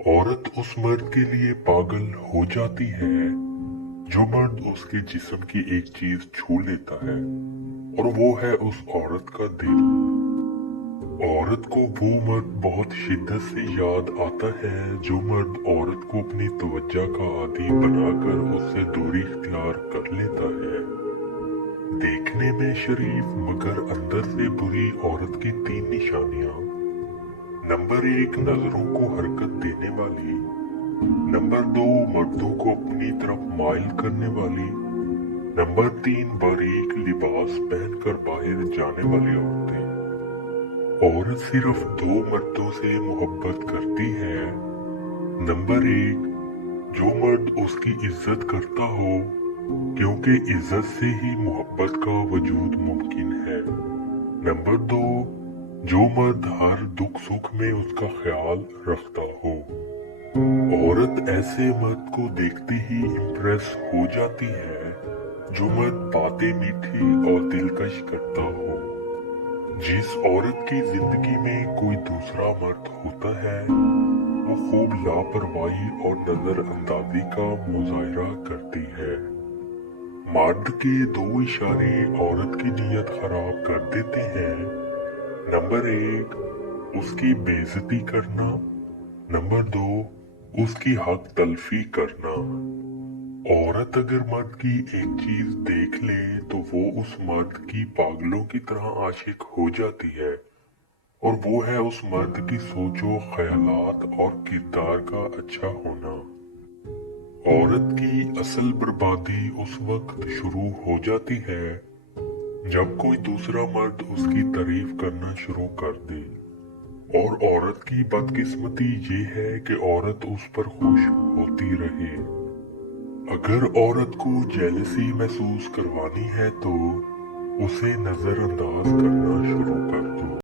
औरत उस मर्द के लिए पागल हो जाती है जो मर्द उसके जिस्म की एक चीज छू लेता है, और वो है उस औरत का दिल। औरत को वो मर्द बहुत शिद्दत से याद आता है जो मर्द औरत को अपनी तवज्जो का आदी बनाकर उससे दूरी इख्तियार कर लेता है। देखने में शरीफ मगर अंदर से बुरी औरत की 3 निशानियां। नंबर 1, नजरों को हरकत देने वाली। नंबर 2, मर्दों को अपनी तरफ माइल करने वाली। नंबर 3, बारीक लिबास पहनकर बाहर जाने वाली औरतें। औरत सिर्फ 2 मर्दों से मोहब्बत करती है। नंबर 1, जो मर्द उसकी इज्जत करता हो, क्योंकि इज्जत से ही मोहब्बत का वजूद मुमकिन है। नंबर 2, जो मर्द हर दुख सुख में उसका ख्याल रखता हो। औरत ऐसे मर्द को देखते ही इम्प्रेस हो जाती है जो मर्द बातें मीठी और दिलकश करता हो। जिस औरत की जिंदगी में कोई दूसरा मर्द होता है वो खूब लापरवाही और नजरअंदाजी का मुजाहरा करती है। मर्द के 2 इशारे औरत की नीयत खराब कर देते हैं। नंबर 1, उसकी बेइज्जती करना। नंबर 2, उसकी हक तलफी करना। औरत अगर मर्द की एक चीज देख ले तो वो उस मर्द की पागलों की तरह आशिक हो जाती है, और वो है उस मर्द की सोचो ख्यालात और किरदार का अच्छा होना। औरत की असल बर्बादी उस वक्त शुरू हो जाती है जब कोई दूसरा मर्द उसकी तारीफ करना शुरू कर दे। और औरत की बदकिस्मती ये है कि औरत उस पर खुश होती रहे। अगर औरत को जेलसी महसूस करवानी है तो उसे नजरअंदाज करना शुरू कर दो।